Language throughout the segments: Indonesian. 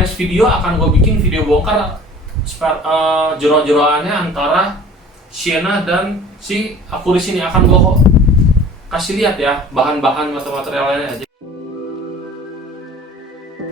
next video akan gue bikin video bongkar jero-jeroannya antara Sienna dan si Acuris ini. Akan gue kasih lihat ya bahan-bahan materialnya aja.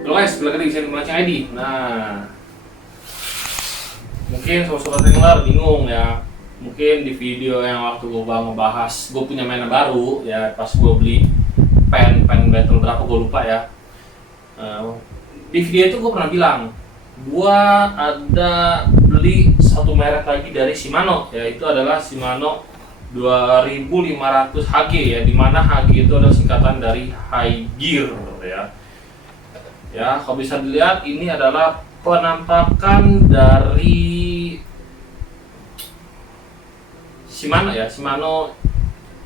Halo guys, balik lagi di Mancing ID. Nah, mungkin sobat-sobat angler bingung ya. Mungkin di video yang waktu gue ngebahas gue punya mainan baru ya, pas gue beli pen battle berapa gue lupa ya. Di video itu gue pernah bilang gue ada beli satu merek lagi dari Shimano, yaitu adalah Shimano 2500 HG ya, dimana HG itu adalah singkatan dari High Gear ya. Ya, kalau bisa dilihat ini adalah penampakan dari Shimano ya, Shimano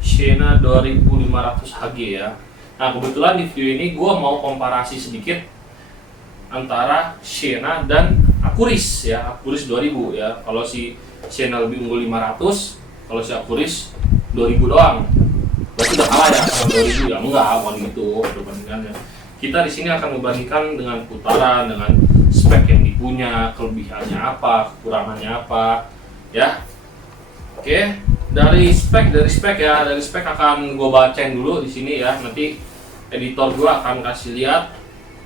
Sienna 2500 HG ya. Nah, kebetulan di video ini gue mau komparasi sedikit antara Sienna dan Acuris ya, Acuris 2000 ya. Kalau si Sienna lebih unggul 500, kalau si Acuris 2000 doang. Berarti udah kalah ya sama 2000 ya? Enggak, bukan gitu perbandingannya. Kita di sini akan membandingkan dengan putaran, dengan spek yang dipunya, kelebihannya apa, kekurangannya apa, ya. Oke, dari spek akan gue bacain dulu di sini ya. Nanti editor gue akan kasih lihat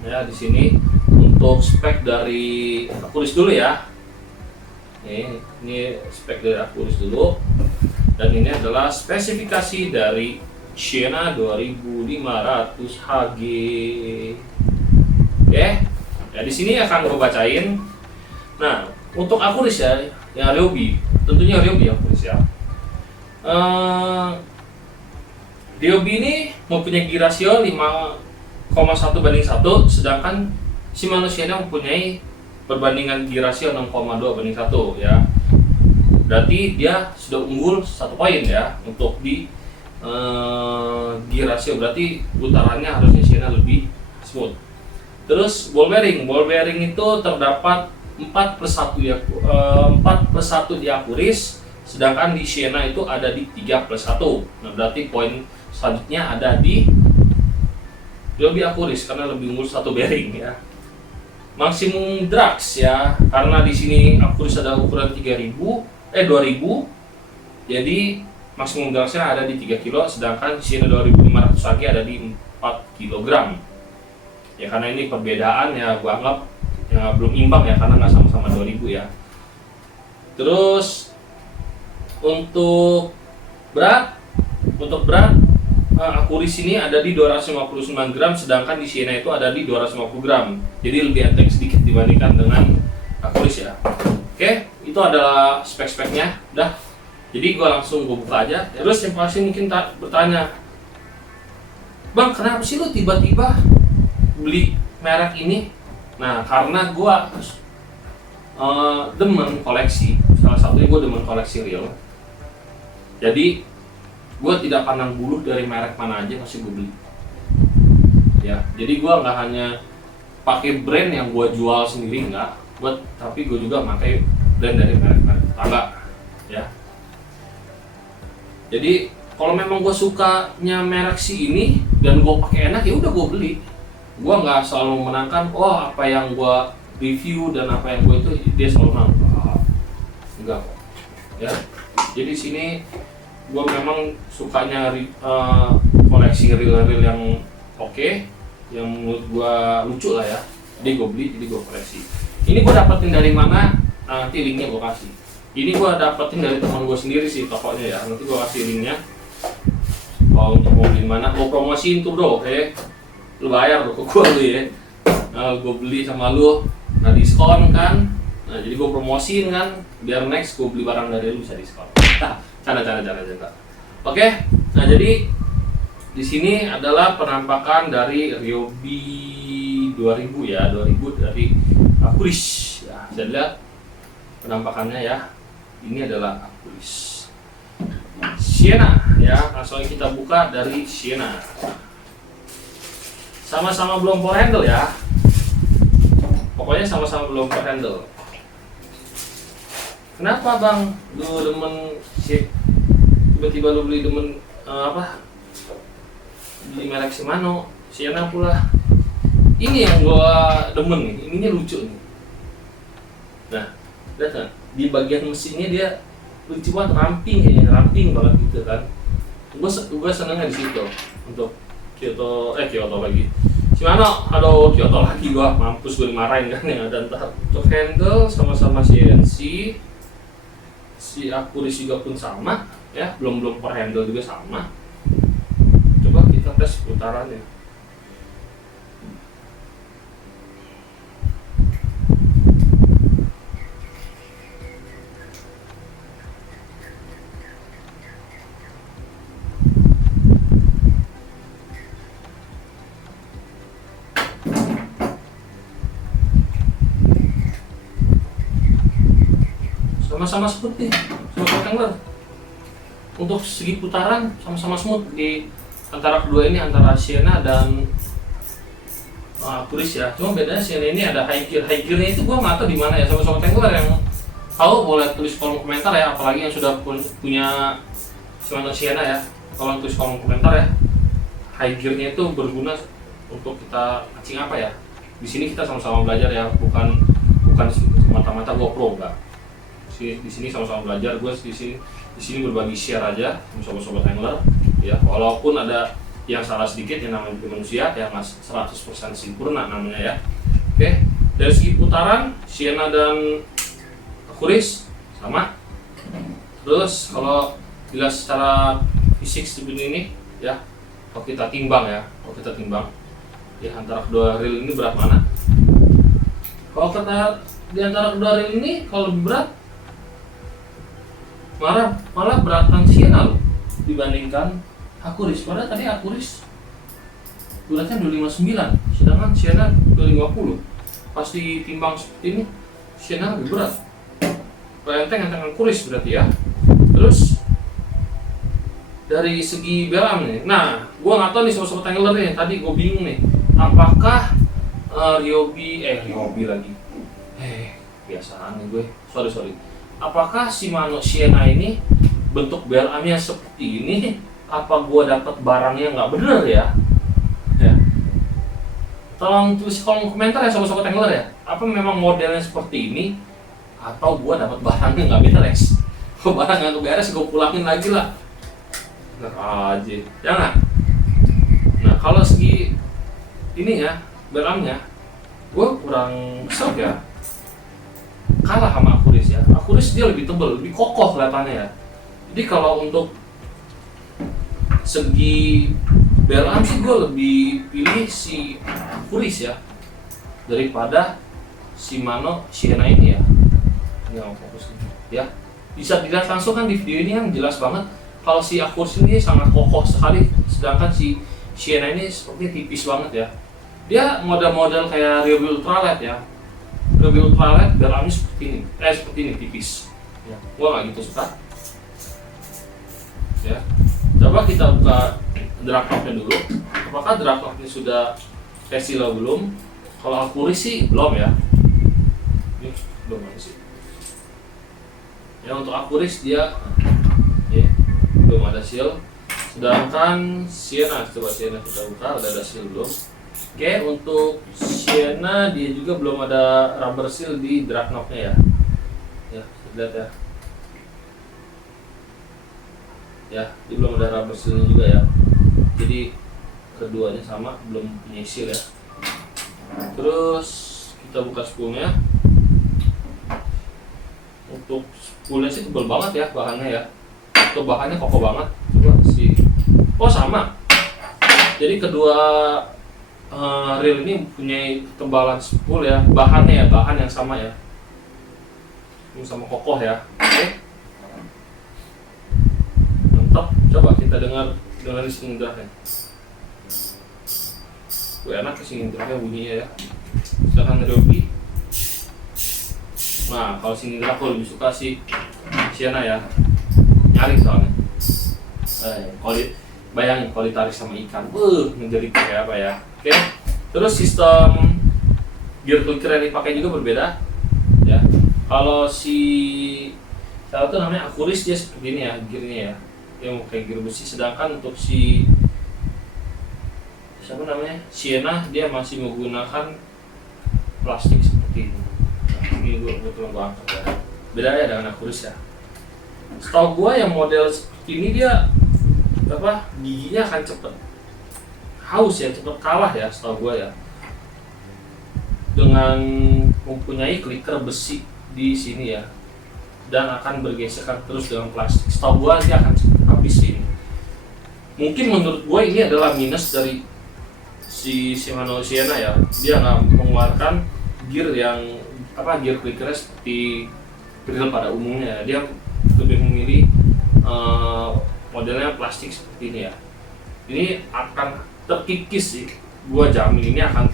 ya di sini untuk spek dari Acuris dulu ya. Ini spek dari Acuris dulu, dan ini adalah spesifikasi dari Sienna 2500 HG. Oke, ya di sini akan gue bacain. Nah, untuk Acuris ya, yang Ryobi, tentunya Ryobi Acuris ya. Ryobi ini mempunyai gear ratio 5,1:1, sedangkan Shimano Sienna mempunyai perbandingan gear ratio 6,2:1 ya. Berarti dia sudah unggul 1 poin ya untuk di gear ratio, berarti putarannya harusnya Sienna lebih smooth. Terus ball bearing itu terdapat 4+1 ya, 4+1 di Acuris, sedangkan di Sienna itu ada di 3+1. Nah, berarti poin selanjutnya ada di Ryobi Acuris karena lebih unggul 1 bearing ya. Maksimum drags ya, karena di sini Acuris ada ukuran 2000, jadi maksimum dragsnya ada di 3 kg, sedangkan Sienna 2500 HG ada di 4 kg. Ya, karena ini perbedaan ya, gua anggap ya belum imbang ya, karena nggak sama-sama 2000 ya. Terus untuk berat Acuris ini ada di 259 gram, sedangkan di Sienna itu ada di 250 gram. Jadi lebih enteng sedikit dibandingkan dengan Acuris ya. Oke, itu adalah spek-speknya. Udah. Jadi gue buka aja. Terus yang pasti mungkin bertanya, Bang, kenapa sih lu tiba-tiba beli merek ini? Nah, karena gue demen koleksi. Salah satunya gue demen koleksi reel. Jadi gue tidak pandang bulu dari merek mana aja pasti gue beli. Ya, jadi gue nggak hanya pakai brand yang gue jual sendiri, tapi gue juga pakai brand dari merek-merek tetangga. Ya. Jadi kalau memang gue sukanya merek si ini dan gue pakai enak, ya udah gue beli. Gue nggak selalu memenangkan, apa yang gue review dan apa yang gue itu dia selalu menang. Enggak, ya. Jadi sini gue memang sukanya koleksi reel-reel yang oke, yang menurut gue lucu lah ya. Jadi gue beli, jadi gue koleksi. Ini gue dapetin dari mana? Nanti linknya gue kasih. Ini gue dapetin dari teman gue sendiri sih tokonya ya. Nanti gue kasih linknya. Kalau untuk mau beli mana, gue promosiin tuh bro, oke? Lu bayar bro ke gue lu ya. Gue beli sama lu, nah diskon kan? Nah jadi gue promosiin kan, biar next gue beli barang dari lu bisa diskon. Nah, cara. Oke, nah jadi di sini adalah penampakan dari Ryobi 2000 ya, 2000 dari Acuris. Ya, bisa lihat penampakannya ya. Ini adalah Acuris. Sienna ya, langsung kita buka dari Sienna. Sama-sama belum power handle ya. Pokoknya sama-sama belum power handle. Kenapa bang, lu demen tiba-tiba lu beli beli merek Shimano, Sienna pula? ini yang gua demen nih, ininya lucu nih. Nah, lihat kan, di bagian mesinnya dia lucu banget, ramping banget gitu kan. Gua senengnya di situ untuk Kyoto lagi. Shimano, aduh Kyoto lagi gua, mampus gua dimarahin kan yang ada ntar. Untuk handle sama-sama CNC, si Akuris juga pun sama ya, belum per handle juga sama. Coba kita tes putarannya. Sama-sama smooth nih, sama-sama Tangler. Untuk segi putaran sama-sama smooth di antara kedua ini, antara Sienna dan Akuris ya. Cuma bedanya Sienna ini ada high gear-nya itu gua nggak tahu di mana ya. Sama-sama Tangler yang tahu boleh tulis kolom komentar ya, apalagi yang sudah punya Shimano Sienna ya. Tolong tulis kolom komentar ya. High gear-nya itu berguna untuk kita mancing apa ya? Di sini kita sama-sama belajar ya, bukan semata-mata GoPro enggak. Di sini sama-sama belajar, gue di sini berbagi share aja sama sobat angler ya, walaupun ada yang salah sedikit, yang namanya manusia yang 100% sempurna namanya ya. Oke, dari segi putaran Sienna dan Akuris sama. Terus kalau dilihat secara fisik seperti ini ya, kalau kita timbang ya antara kedua reel ini berat mana? Kalau di antara kedua reel ini kalau lebih berat malah beratan Sienna loh dibandingkan Akuris. Padahal tadi Akuris beratnya 259, sedangkan Sienna 250. Pas ditimbang seperti ini Sienna lebih berat. Enteng Akuris berarti ya. Terus dari segi belam nih, nah gua nggak tahu nih sobat angler nih, tadi gua bingung nih, apakah Ryobi lagi, biasaan nih gue, sorry. Apakah Shimano Sienna ini bentuk belamnya seperti ini? Apa gua dapat barangnya nggak bener ya? Tolong tulis kolom komentar ya sobat angler ya. Apa memang modelnya seperti ini? Atau gua dapat barangnya nggak beres? Kalau barang nggak beres, gua pulangin lagi lah. Bener aja, jangan. Nah kalau segi ini ya belamnya, gua kurang kesel ya. Kalah sama Akuris ya. Akuris dia lebih tebal, lebih kokoh kelihatannya ya. Jadi kalau untuk segi belam sih gue lebih pilih si Akuris ya daripada Shimano Sienna ini ya. Ini yang fokus ya. Bisa dilihat langsung kan di video ini kan jelas banget kalau si Akuris ini sangat kokoh sekali, sedangkan si Sienna ini sepertinya tipis banget ya. Dia model-model kayak Ryobi Ultralight ya. Ryobi Ultralight belamnya seperti ini tipis ya. Gua nggak gitu suka ya. Coba kita buka drag locknya dulu, apakah drag locknya sudah seal belum? Kalau Akuris sih belum ya, ini belum sih ya. Untuk Akuris dia ya, belum ada seal, sedangkan Sienna, coba Sienna kita buka, udah ada seal belum? Oke, untuk Sienna dia juga belum ada rubber seal di drag knob-nya ya. Ya, lihat ya. Ya, dia belum ada rubber seal-nya juga ya. Jadi keduanya sama, belum punya seal ya. Terus kita buka spoolnya. Untuk spoolnya sih tebal banget ya bahannya ya. Untuk bahannya kokoh banget. Coba sih. Oh sama. Jadi kedua reel ini mempunyai ketebalan spool ya, bahan yang sama ya, ini sama kokoh ya. Oke, mantap. Coba kita dengar singing drag-nya. Enak singing drag-nya bunyinya ya. Sedangkan Ryobi, nah kalau singing drag aku lebih suka si Sienna ya, nyaring soalnya. Bayangin kalau ditarik sama ikan, menjadi kayak apa ya. Oke, terus sistem gear clicker yang dipakai juga berbeda ya. Kalau si salah itu namanya Akuris, dia seperti ini ya gearnya ya, yang kayak gear besi. Sedangkan untuk si siapa namanya, Sienna, dia masih menggunakan plastik seperti ini. Nah, ini gue angkat ya. Beda ya dengan Akuris ya. Setahu gue yang model seperti ini dia giginya akan cepet haus ya, cepet kalah ya setahu gue ya. Dengan mempunyai clicker besi di sini ya, dan akan bergesekan terus dengan plastik. Setahu gue dia akan cepet habis ini. Mungkin menurut gue ini adalah minus dari si Shimano Sienna ya. Dia nggak mengeluarkan gear yang gear clickernya seperti grill pada umumnya. Dia lebih memilih modelnya plastik seperti ini ya. Ini akan terkikis sih, gua jamin ini akan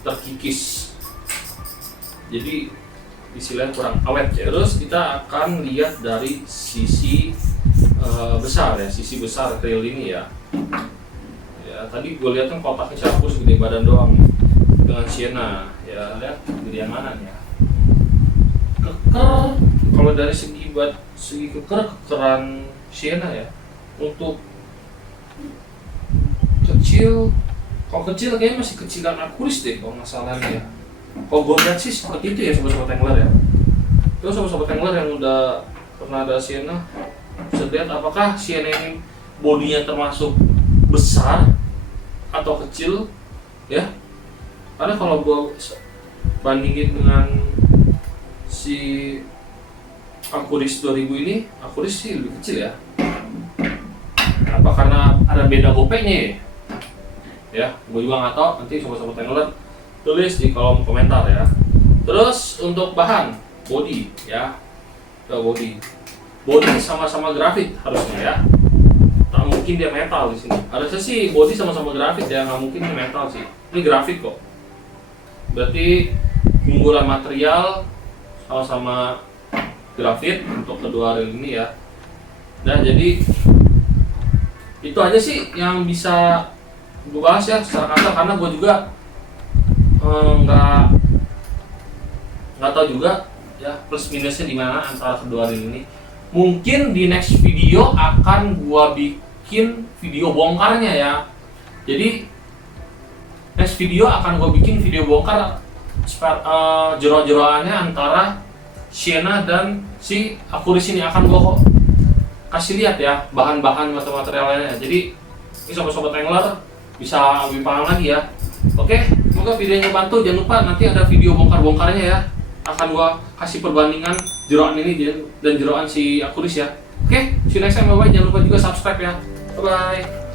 terkikis. Jadi istilahnya kurang awet ya. Terus kita akan lihat dari sisi besar ya, sisi besar trail ini ya. Ya tadi gue lihat kan kotaknya campur segede badan doang dengan Sienna ya, lihat gedean mana nih ya. Keker, kalau dari segi kekeran Sienna ya, untuk kecil, kalau kecil kayaknya masih kecilan Akuris deh kalau nggak salah ya. Kalau gue lihat sih seperti itu ya sobat-sobat angler ya. Terus sobat-sobat angler yang udah pernah ada Sienna, bisa lihat apakah Sienna ini bodinya termasuk besar atau kecil ya. Karena kalau gue bandingin dengan si Akuris 2000 ini, Akuris sih lebih kecil ya. Apa karena ada beda gopeknya ya? Gue juga nggak tahu, nanti sobat-sobat angler tulis di kolom komentar ya. Terus untuk bahan body ya, body sama-sama grafit harusnya ya. Tak mungkin dia metal di sini. Harusnya sih body sama-sama grafit ya, nggak mungkin dia metal sih. Ini grafit kok. Berarti kumpulan material sama-sama grafit untuk kedua reel ini ya. Nah jadi itu aja sih yang bisa gue bahas ya secara kasar, karena gue juga nggak tahu juga ya plus minusnya di mana antara kedua reel ini. Mungkin di next video akan gue bikin video bongkarnya ya. Jadi next video akan gue bikin video bongkar jero-jeroannya antara Sienna dan si Akuris ini. Akan gue kasih lihat ya bahan-bahan materialnya. Jadi ini sobat-sobat angler bisa lebih paham lagi ya. Oke, semoga videonya bantu. Jangan lupa nanti ada video bongkar-bongkarnya ya. Akan gua kasih perbandingan jeroan ini dan jeroan si Akuris ya. Oke, see you next time, bye bye. Jangan lupa juga subscribe ya. Bye bye.